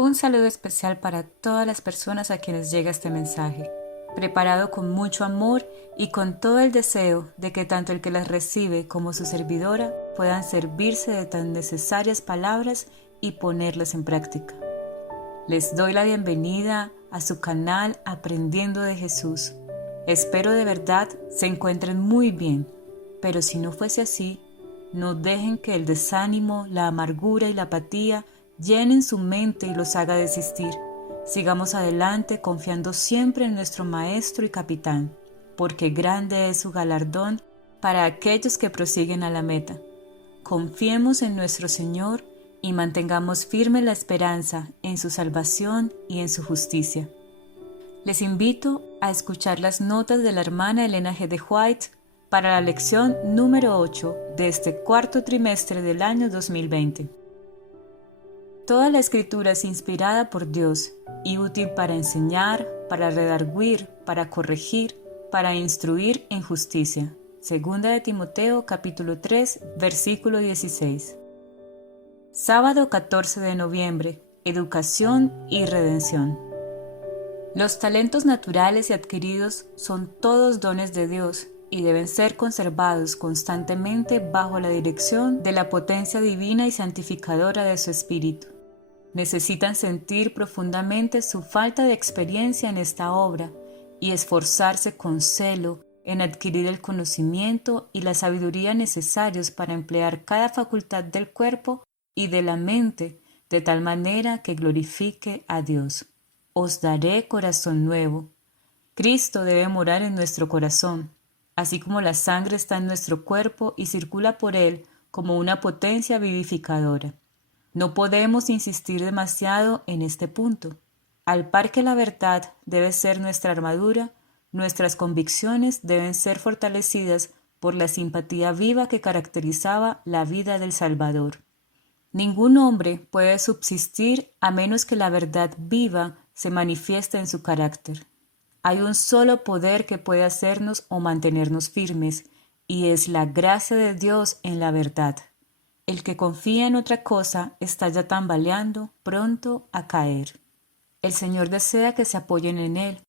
Un saludo especial para todas las personas a quienes llega este mensaje, preparado con mucho amor y con todo el deseo de que tanto el que las recibe como su servidora puedan servirse de tan necesarias palabras y ponerlas en práctica. Les doy la bienvenida a su canal Aprendiendo de Jesús. Espero de verdad se encuentren muy bien, pero si no fuese así, no dejen que el desánimo, la amargura y la apatía llenen su mente y los haga desistir. Sigamos adelante confiando siempre en nuestro Maestro y Capitán, porque grande es su galardón para aquellos que prosiguen a la meta. Confiemos en nuestro Señor y mantengamos firme la esperanza en su salvación y en su justicia. Les invito a escuchar las notas de la hermana Elena G. de White para la lección número 8 de este cuarto trimestre del año 2020. Toda la escritura es inspirada por Dios y útil para enseñar, para redarguir, para corregir, para instruir en justicia. Segunda de Timoteo capítulo 3, versículo 16. Sábado 14 de noviembre. Educación y redención. Los talentos naturales y adquiridos son todos dones de Dios y deben ser conservados constantemente bajo la dirección de la potencia divina y santificadora de su Espíritu. Necesitan sentir profundamente su falta de experiencia en esta obra y esforzarse con celo en adquirir el conocimiento y la sabiduría necesarios para emplear cada facultad del cuerpo y de la mente de tal manera que glorifique a Dios. Os daré corazón nuevo. Cristo debe morar en nuestro corazón, así como la sangre está en nuestro cuerpo y circula por él como una potencia vivificadora. No podemos insistir demasiado en este punto. Al par que la verdad debe ser nuestra armadura, nuestras convicciones deben ser fortalecidas por la simpatía viva que caracterizaba la vida del Salvador. Ningún hombre puede subsistir a menos que la verdad viva se manifieste en su carácter. Hay un solo poder que puede hacernos o mantenernos firmes, y es la gracia de Dios en la verdad. El que confía en otra cosa está ya tambaleando, pronto a caer. El Señor desea que se apoyen en Él.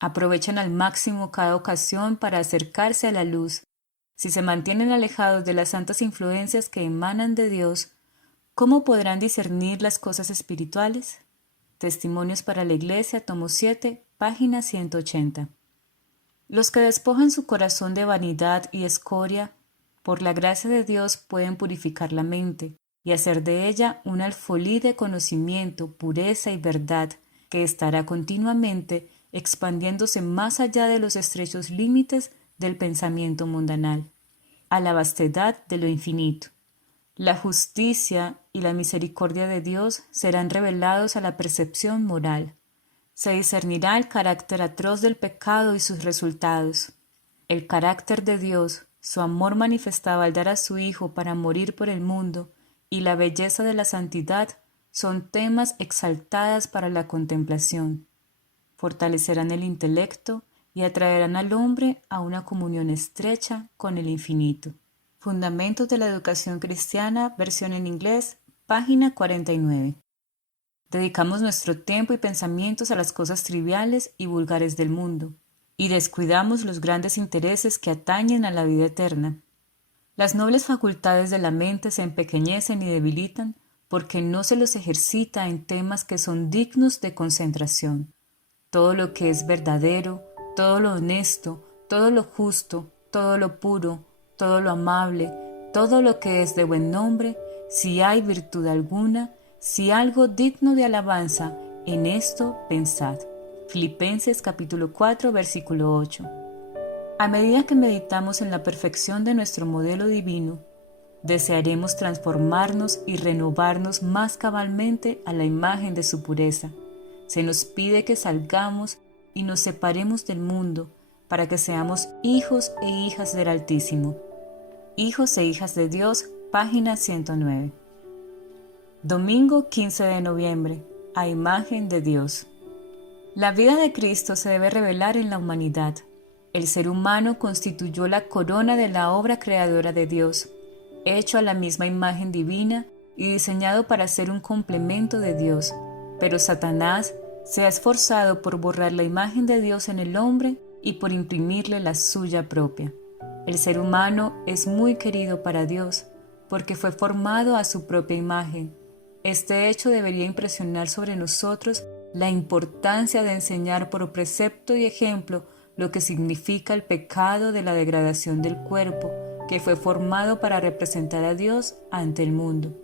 Aprovechen al máximo cada ocasión para acercarse a la luz. Si se mantienen alejados de las santas influencias que emanan de Dios, ¿cómo podrán discernir las cosas espirituales? Testimonios para la Iglesia, tomo 7, página 180. Los que despojan su corazón de vanidad y escoria, por la gracia de Dios pueden purificar la mente y hacer de ella un alfolí de conocimiento, pureza y verdad que estará continuamente expandiéndose más allá de los estrechos límites del pensamiento mundanal, a la vastedad de lo infinito. La justicia y la misericordia de Dios serán revelados a la percepción moral. Se discernirá el carácter atroz del pecado y sus resultados. El carácter de Dios, su amor manifestado al dar a su Hijo para morir por el mundo, y la belleza de la santidad son temas exaltadas para la contemplación. Fortalecerán el intelecto y atraerán al hombre a una comunión estrecha con el infinito. Fundamentos de la Educación Cristiana, versión en inglés, página 49. Dedicamos nuestro tiempo y pensamientos a las cosas triviales y vulgares del mundo, y descuidamos los grandes intereses que atañen a la vida eterna. Las nobles facultades de la mente se empequeñecen y debilitan porque no se los ejercita en temas que son dignos de concentración. Todo lo que es verdadero, todo lo honesto, todo lo justo, todo lo puro, todo lo amable, todo lo que es de buen nombre, si hay virtud alguna, si algo digno de alabanza, en esto pensad. Filipenses capítulo 4, versículo 8. A medida que meditamos en la perfección de nuestro modelo divino, desearemos transformarnos y renovarnos más cabalmente a la imagen de su pureza. Se nos pide que salgamos y nos separemos del mundo para que seamos hijos e hijas del Altísimo. Hijos e hijas de Dios, página 109. Domingo 15 de noviembre, a imagen de Dios. La vida de Cristo se debe revelar en la humanidad. El ser humano constituyó la corona de la obra creadora de Dios, hecho a la misma imagen divina y diseñado para ser un complemento de Dios, pero Satanás se ha esforzado por borrar la imagen de Dios en el hombre y por imprimirle la suya propia. El ser humano es muy querido para Dios porque fue formado a su propia imagen. Este hecho debería impresionar sobre nosotros la importancia de enseñar por precepto y ejemplo lo que significa el pecado de la degradación del cuerpo, que fue formado para representar a Dios ante el mundo.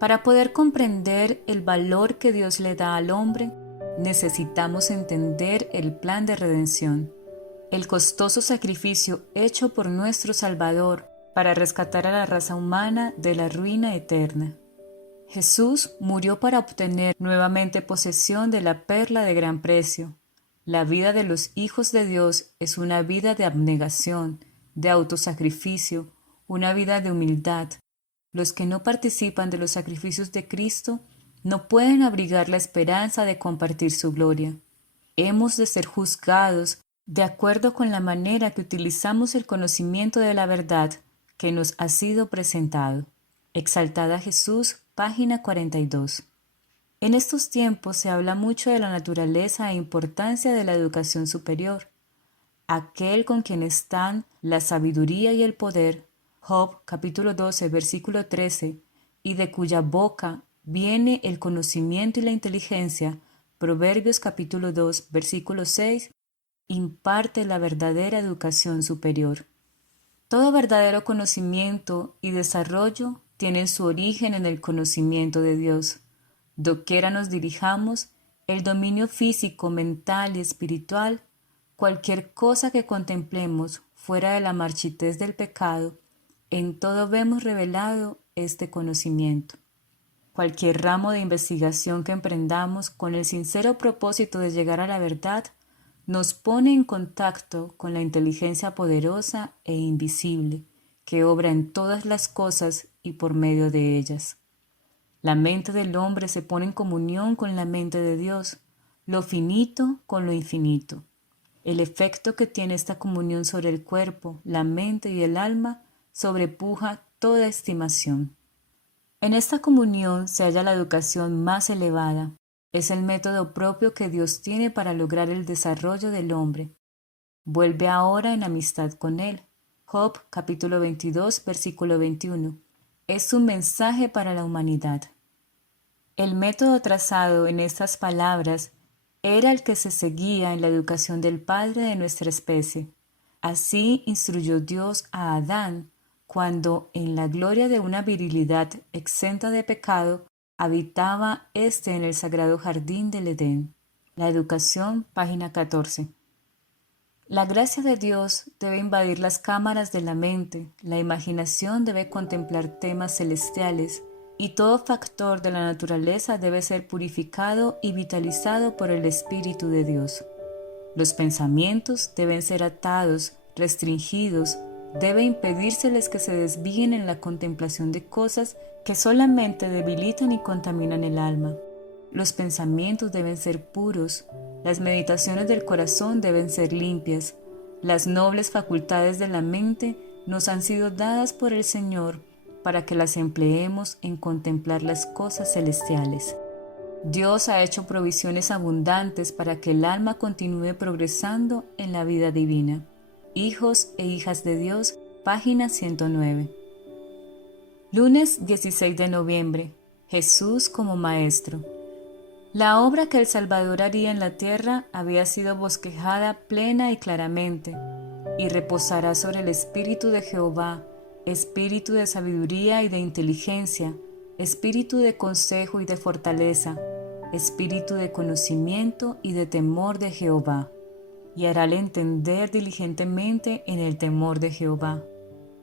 Para poder comprender el valor que Dios le da al hombre, necesitamos entender el plan de redención, el costoso sacrificio hecho por nuestro Salvador para rescatar a la raza humana de la ruina eterna. Jesús murió para obtener nuevamente posesión de la perla de gran precio. La vida de los hijos de Dios es una vida de abnegación, de autosacrificio, una vida de humildad. Los que no participan de los sacrificios de Cristo no pueden abrigar la esperanza de compartir su gloria. Hemos de ser juzgados de acuerdo con la manera que utilizamos el conocimiento de la verdad que nos ha sido presentado. Exaltada Jesús, página 42. En estos tiempos se habla mucho de la naturaleza e importancia de la educación superior. Aquel con quien están la sabiduría y el poder, Job capítulo 12, versículo 13, y de cuya boca viene el conocimiento y la inteligencia, Proverbios capítulo 2, versículo 6, imparte la verdadera educación superior. Todo verdadero conocimiento y desarrollo tienen su origen en el conocimiento de Dios. Doquiera nos dirijamos, el dominio físico, mental y espiritual, cualquier cosa que contemplemos fuera de la marchitez del pecado, en todo vemos revelado este conocimiento. Cualquier ramo de investigación que emprendamos con el sincero propósito de llegar a la verdad, nos pone en contacto con la inteligencia poderosa e invisible que obra en todas las cosas y por medio de ellas. La mente del hombre se pone en comunión con la mente de Dios, lo finito con lo infinito. El efecto que tiene esta comunión sobre el cuerpo, la mente y el alma sobrepuja toda estimación. En esta comunión se halla la educación más elevada. Es el método propio que Dios tiene para lograr el desarrollo del hombre. Vuelve ahora en amistad con Él. Job capítulo 22, versículo 21. Es un mensaje para la humanidad. El método trazado en estas palabras era el que se seguía en la educación del padre de nuestra especie. Así instruyó Dios a Adán cuando, en la gloria de una virilidad exenta de pecado, habitaba éste en el sagrado jardín del Edén. La educación, página 14. La gracia de Dios debe invadir las cámaras de la mente, la imaginación debe contemplar temas celestiales y todo factor de la naturaleza debe ser purificado y vitalizado por el Espíritu de Dios. Los pensamientos deben ser atados, restringidos, debe impedírseles que se desvíen en la contemplación de cosas que solamente debilitan y contaminan el alma. Los pensamientos deben ser puros, las meditaciones del corazón deben ser limpias, las nobles facultades de la mente nos han sido dadas por el Señor para que las empleemos en contemplar las cosas celestiales. Dios ha hecho provisiones abundantes para que el alma continúe progresando en la vida divina. Hijos e hijas de Dios, página 109. Lunes 16 de noviembre. Jesús como Maestro. La obra que el Salvador haría en la tierra había sido bosquejada plena y claramente, y reposará sobre el Espíritu de Jehová, espíritu de sabiduría y de inteligencia, espíritu de consejo y de fortaleza, espíritu de conocimiento y de temor de Jehová. Y harále entender diligentemente en el temor de Jehová.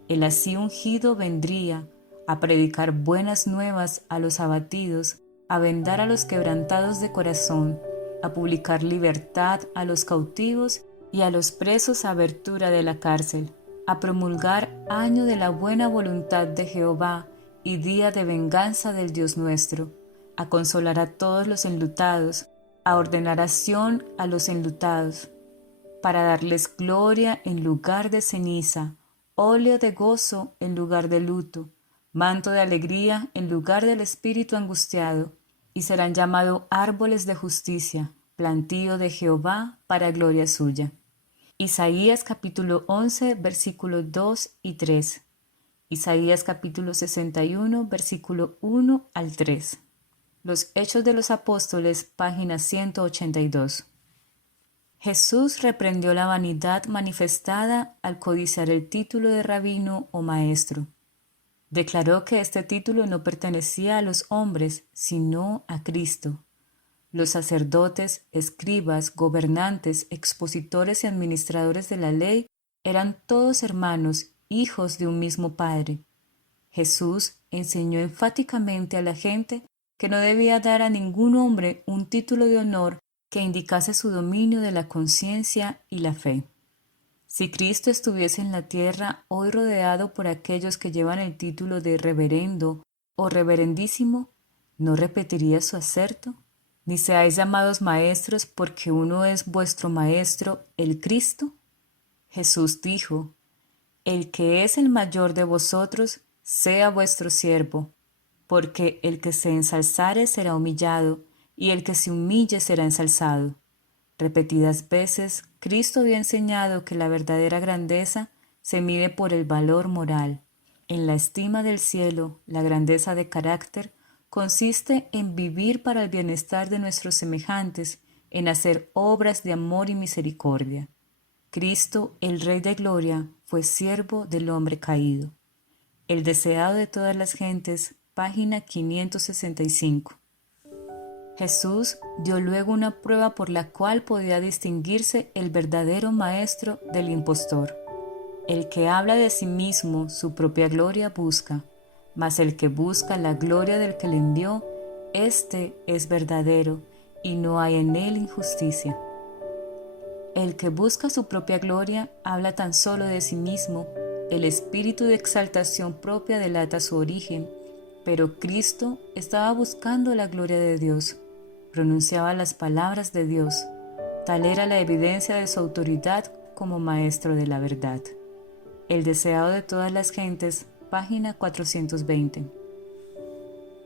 El así ungido vendría a predicar buenas nuevas a los abatidos, a vendar a los quebrantados de corazón, a publicar libertad a los cautivos y a los presos abertura de la cárcel, a promulgar año de la buena voluntad de Jehová y día de venganza del Dios nuestro, a consolar a todos los enlutados, a ordenar a Sión a los enlutados, para darles gloria en lugar de ceniza, óleo de gozo en lugar de luto, manto de alegría en lugar del espíritu angustiado, y serán llamados árboles de justicia, plantío de Jehová para gloria suya. Isaías capítulo 11, versículos 2 y 3. Isaías capítulo 61, versículo 1 al 3. Los Hechos de los Apóstoles, página 182. Jesús reprendió la vanidad manifestada al codiciar el título de rabino o maestro. Declaró que este título no pertenecía a los hombres, sino a Cristo. Los sacerdotes, escribas, gobernantes, expositores y administradores de la ley eran todos hermanos, hijos de un mismo Padre. Jesús enseñó enfáticamente a la gente que no debía dar a ningún hombre un título de honor que indicase su dominio de la conciencia y la fe. Si Cristo estuviese en la tierra hoy rodeado por aquellos que llevan el título de reverendo o reverendísimo, ¿no repetiría su aserto? Ni seáis llamados maestros porque uno es vuestro maestro, el Cristo. Jesús dijo, el que es el mayor de vosotros, sea vuestro siervo, porque el que se ensalzare será humillado, y el que se humille será ensalzado. Repetidas veces, Cristo había enseñado que la verdadera grandeza se mide por el valor moral. En la estima del cielo, la grandeza de carácter consiste en vivir para el bienestar de nuestros semejantes, en hacer obras de amor y misericordia. Cristo, el Rey de Gloria, fue siervo del hombre caído. El deseado de todas las gentes, página 565. Jesús dio luego una prueba por la cual podía distinguirse el verdadero maestro del impostor. El que habla de sí mismo su propia gloria busca, mas el que busca la gloria del que le envió, éste es verdadero, y no hay en él injusticia. El que busca su propia gloria habla tan solo de sí mismo, el espíritu de exaltación propia delata su origen, pero Cristo estaba buscando la gloria de Dios. Pronunciaba las palabras de Dios. Tal era la evidencia de su autoridad como maestro de la verdad. El deseado de todas las gentes, página 420.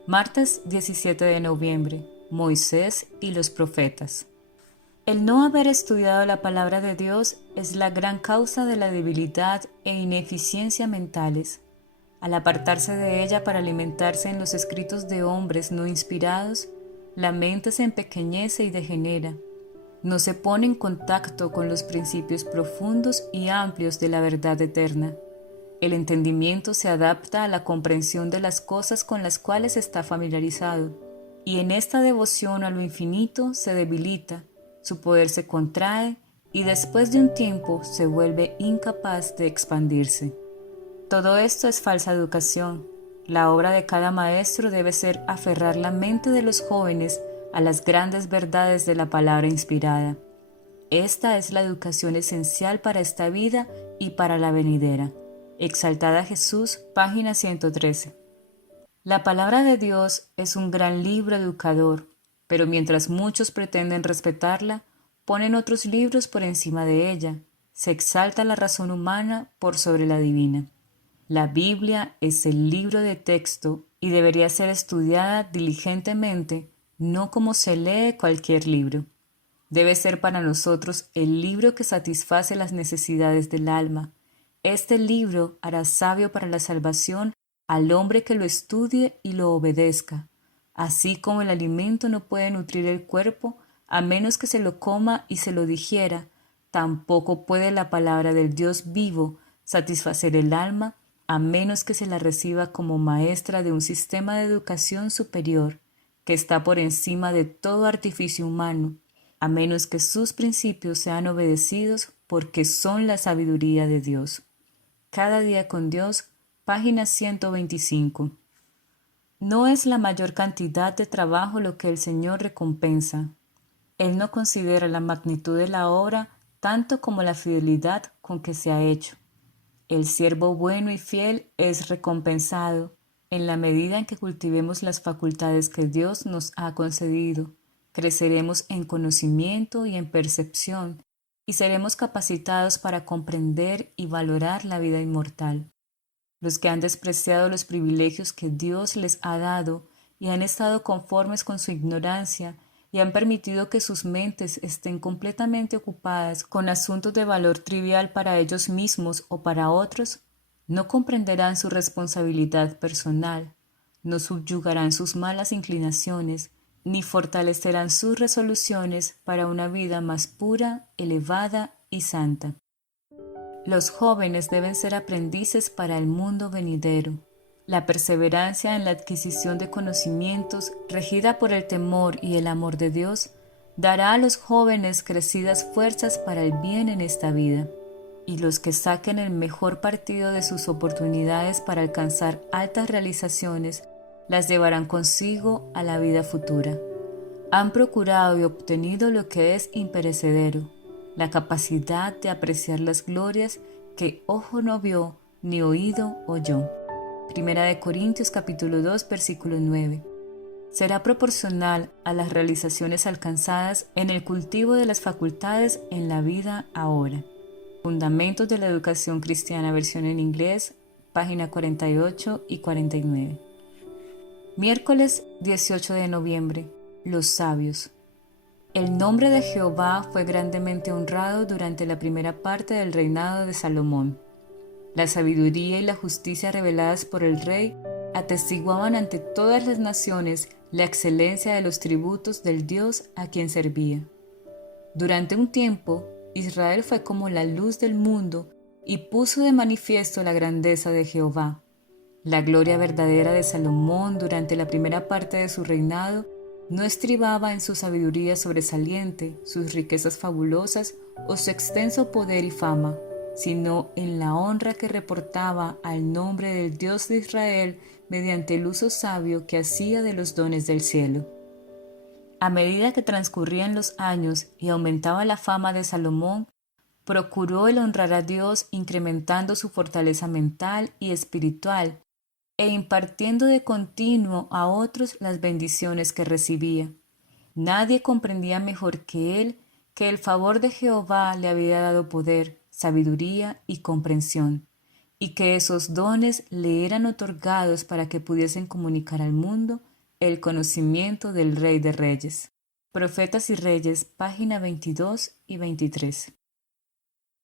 Martes 17 de noviembre. Moisés y los profetas. El no haber estudiado la palabra de Dios es la gran causa de la debilidad e ineficiencia mentales. Al apartarse de ella para alimentarse en los escritos de hombres no inspirados, la mente se empequeñece y degenera. No se pone en contacto con los principios profundos y amplios de la verdad eterna. El entendimiento se adapta a la comprensión de las cosas con las cuales está familiarizado, y en esta devoción a lo infinito se debilita, su poder se contrae y después de un tiempo se vuelve incapaz de expandirse. Todo esto es falsa educación. La obra de cada maestro debe ser aferrar la mente de los jóvenes a las grandes verdades de la palabra inspirada. Esta es la educación esencial para esta vida y para la venidera. Exaltada Jesús, página 113. La palabra de Dios es un gran libro educador, pero mientras muchos pretenden respetarla, ponen otros libros por encima de ella. Se exalta la razón humana por sobre la divina. La Biblia es el libro de texto y debería ser estudiada diligentemente, no como se lee cualquier libro. Debe ser para nosotros el libro que satisface las necesidades del alma. Este libro hará sabio para la salvación al hombre que lo estudie y lo obedezca. Así como el alimento no puede nutrir el cuerpo a menos que se lo coma y se lo digiera, tampoco puede la palabra del Dios vivo satisfacer el alma a menos que se la reciba como maestra de un sistema de educación superior que está por encima de todo artificio humano, a menos que sus principios sean obedecidos porque son la sabiduría de Dios. Cada día con Dios, página 125. No es la mayor cantidad de trabajo lo que el Señor recompensa. Él no considera la magnitud de la obra tanto como la fidelidad con que se ha hecho. El siervo bueno y fiel es recompensado en la medida en que cultivemos las facultades que Dios nos ha concedido. Creceremos en conocimiento y en percepción y seremos capacitados para comprender y valorar la vida inmortal. Los que han despreciado los privilegios que Dios les ha dado y han estado conformes con su ignorancia y han permitido que sus mentes estén completamente ocupadas con asuntos de valor trivial para ellos mismos o para otros, no comprenderán su responsabilidad personal, no subyugarán sus malas inclinaciones, ni fortalecerán sus resoluciones para una vida más pura, elevada y santa. Los jóvenes deben ser aprendices para el mundo venidero. La perseverancia en la adquisición de conocimientos, regida por el temor y el amor de Dios, dará a los jóvenes crecidas fuerzas para el bien en esta vida, y los que saquen el mejor partido de sus oportunidades para alcanzar altas realizaciones, las llevarán consigo a la vida futura. Han procurado y obtenido lo que es imperecedero, la capacidad de apreciar las glorias que ojo no vio ni oído oyó. Primera de Corintios capítulo 2 versículo 9. Será proporcional a las realizaciones alcanzadas en el cultivo de las facultades en la vida ahora. Fundamentos de la Educación Cristiana, versión en inglés, página 48 y 49. Miércoles 18 de noviembre. Los sabios. El nombre de Jehová fue grandemente honrado durante la primera parte del reinado de Salomón. La sabiduría y la justicia reveladas por el rey atestiguaban ante todas las naciones la excelencia de los tributos del Dios a quien servía. Durante un tiempo, Israel fue como la luz del mundo y puso de manifiesto la grandeza de Jehová. La gloria verdadera de Salomón durante la primera parte de su reinado no estribaba en su sabiduría sobresaliente, sus riquezas fabulosas o su extenso poder y fama, sino en la honra que reportaba al nombre del Dios de Israel mediante el uso sabio que hacía de los dones del cielo. A medida que transcurrían los años y aumentaba la fama de Salomón, procuró el honrar a Dios incrementando su fortaleza mental y espiritual e impartiendo de continuo a otros las bendiciones que recibía. Nadie comprendía mejor que él que el favor de Jehová le había dado poder, sabiduría y comprensión, y que esos dones le eran otorgados para que pudiesen comunicar al mundo el conocimiento del Rey de Reyes. Profetas y Reyes, página 22 y 23.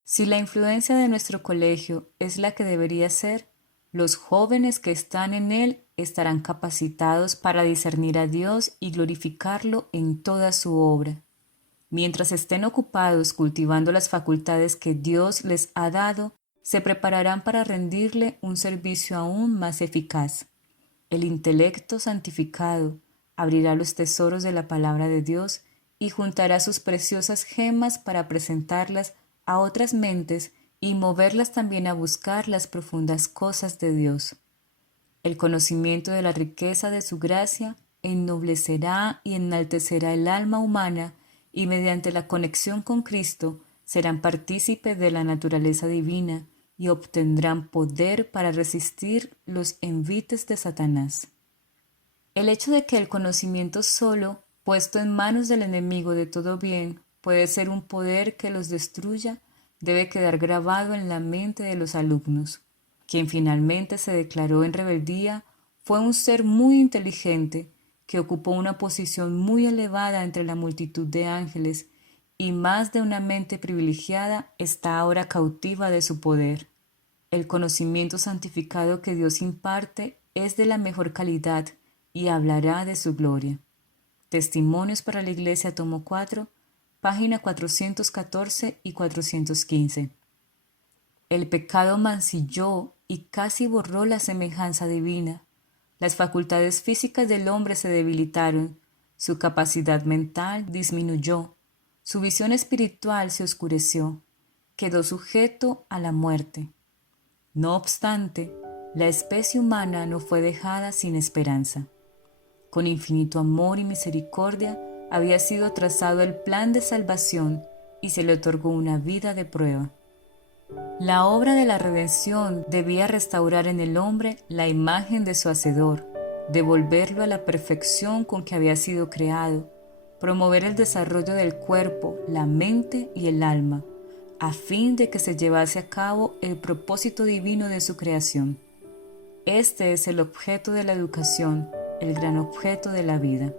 Si la influencia de nuestro colegio es la que debería ser, los jóvenes que están en él estarán capacitados para discernir a Dios y glorificarlo en toda su obra. Mientras estén ocupados cultivando las facultades que Dios les ha dado, se prepararán para rendirle un servicio aún más eficaz. El intelecto santificado abrirá los tesoros de la palabra de Dios y juntará sus preciosas gemas para presentarlas a otras mentes y moverlas también a buscar las profundas cosas de Dios. El conocimiento de la riqueza de su gracia ennoblecerá y enaltecerá el alma humana y mediante la conexión con Cristo serán partícipes de la naturaleza divina y obtendrán poder para resistir los envites de Satanás. El hecho de que el conocimiento solo, puesto en manos del enemigo de todo bien, puede ser un poder que los destruya, debe quedar grabado en la mente de los alumnos. Quien finalmente se declaró en rebeldía fue un ser muy inteligente que ocupó una posición muy elevada entre la multitud de ángeles y más de una mente privilegiada está ahora cautiva de su poder. El conocimiento santificado que Dios imparte es de la mejor calidad y hablará de su gloria. Testimonios para la Iglesia, tomo 4, página 414 y 415. El pecado mancilló y casi borró la semejanza divina. Las facultades físicas del hombre se debilitaron, su capacidad mental disminuyó, su visión espiritual se oscureció, quedó sujeto a la muerte. No obstante, la especie humana no fue dejada sin esperanza. Con infinito amor y misericordia, había sido trazado el plan de salvación y se le otorgó una vida de prueba. La obra de la redención debía restaurar en el hombre la imagen de su Hacedor, devolverlo a la perfección con que había sido creado, promover el desarrollo del cuerpo, la mente y el alma, a fin de que se llevase a cabo el propósito divino de su creación. Este es el objeto de la educación, el gran objeto de la vida.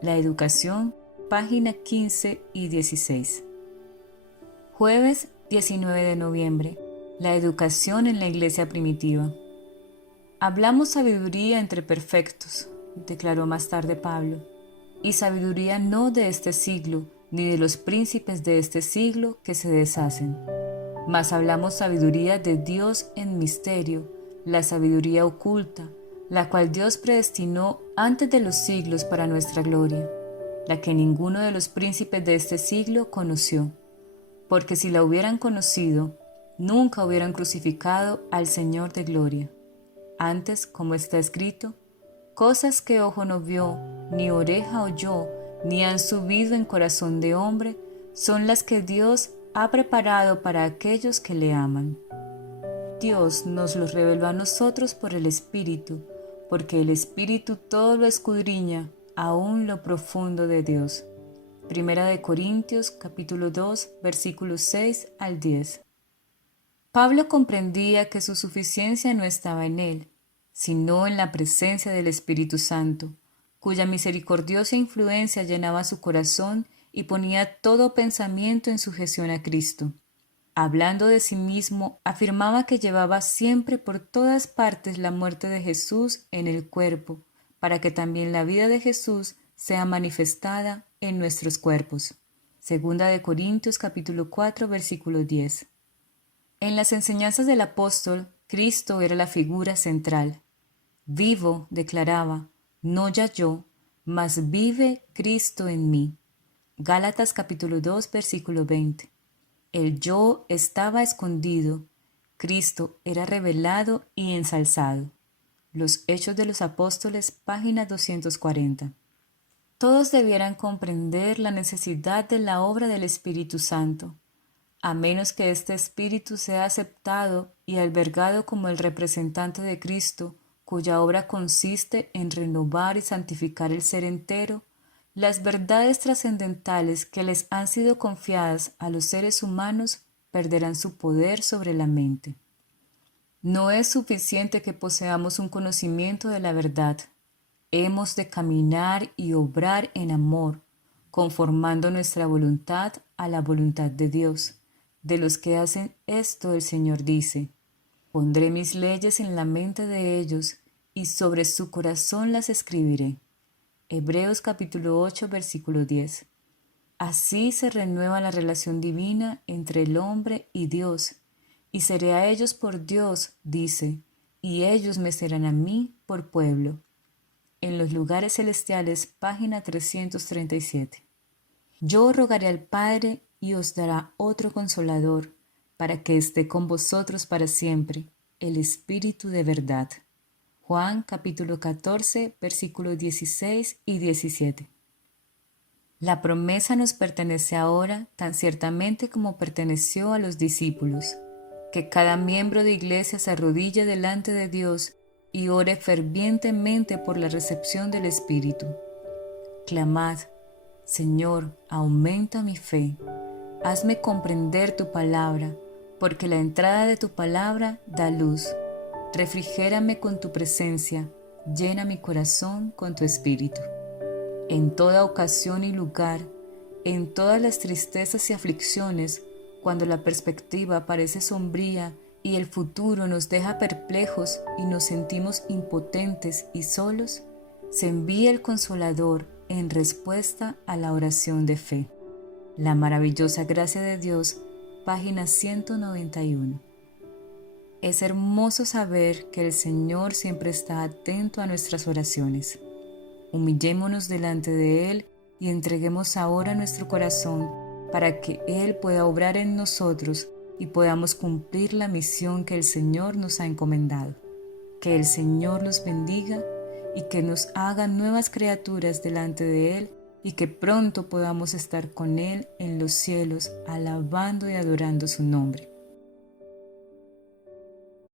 La educación, página 15 y 16. Jueves 19 de noviembre. La educación en la iglesia primitiva. Hablamos sabiduría entre perfectos, declaró más tarde Pablo, y sabiduría no de este siglo, ni de los príncipes de este siglo que se deshacen. Mas hablamos sabiduría de Dios en misterio, la sabiduría oculta, la cual Dios predestinó antes de los siglos para nuestra gloria, la que ninguno de los príncipes de este siglo conoció, porque si la hubieran conocido, nunca hubieran crucificado al Señor de gloria. Antes, como está escrito, cosas que ojo no vio, ni oreja oyó, ni han subido en corazón de hombre, son las que Dios ha preparado para aquellos que le aman. Dios nos los reveló a nosotros por el Espíritu, porque el Espíritu todo lo escudriña, aún lo profundo de Dios. Primera de Corintios, capítulo 2, versículos 6 al 10. Pablo comprendía que su suficiencia no estaba en él, sino en la presencia del Espíritu Santo, cuya misericordiosa influencia llenaba su corazón y ponía todo pensamiento en sujeción a Cristo. Hablando de sí mismo, afirmaba que llevaba siempre por todas partes la muerte de Jesús en el cuerpo, para que también la vida de Jesús sea manifestada en nuestros cuerpos. Segunda de Corintios capítulo 4, versículo 10. En las enseñanzas del apóstol, Cristo era la figura central. Vivo, declaraba, no ya yo, mas vive Cristo en mí. Gálatas capítulo 2, versículo 20. El yo estaba escondido, Cristo era revelado y ensalzado. Los Hechos de los Apóstoles, página 240. Todos debieran comprender la necesidad de la obra del Espíritu Santo, a menos que este Espíritu sea aceptado y albergado como el representante de Cristo, cuya obra consiste en renovar y santificar el ser entero. Las verdades trascendentales que les han sido confiadas a los seres humanos perderán su poder sobre la mente. No es suficiente que poseamos un conocimiento de la verdad. Hemos de caminar y obrar en amor, conformando nuestra voluntad a la voluntad de Dios. De los que hacen esto, el Señor dice: pondré mis leyes en la mente de ellos, y sobre su corazón las escribiré. Hebreos capítulo 8, versículo 10. Así se renueva la relación divina entre el hombre y Dios, y seré a ellos por Dios, dice, y ellos me serán a mí por pueblo. En los lugares celestiales, página 337. Yo rogaré al Padre y os dará otro Consolador, para que esté con vosotros para siempre, el Espíritu de verdad. Juan capítulo 14, versículos 16 y 17. La promesa nos pertenece ahora tan ciertamente como perteneció a los discípulos, que cada miembro de iglesia se arrodille delante de Dios y ore fervientemente por la recepción del Espíritu. Clamad: Señor, aumenta mi fe. Hazme comprender tu palabra, porque la entrada de tu palabra da luz. Refrigérame con tu presencia, llena mi corazón con tu espíritu. En toda ocasión y lugar, en todas las tristezas y aflicciones, cuando la perspectiva parece sombría y el futuro nos deja perplejos y nos sentimos impotentes y solos, se envía el Consolador en respuesta a la oración de fe. La maravillosa gracia de Dios, página 191. Es hermoso saber que el Señor siempre está atento a nuestras oraciones. Humillémonos delante de Él y entreguemos ahora nuestro corazón para que Él pueda obrar en nosotros y podamos cumplir la misión que el Señor nos ha encomendado. Que el Señor los bendiga y que nos haga nuevas criaturas delante de Él y que pronto podamos estar con Él en los cielos, alabando y adorando su nombre.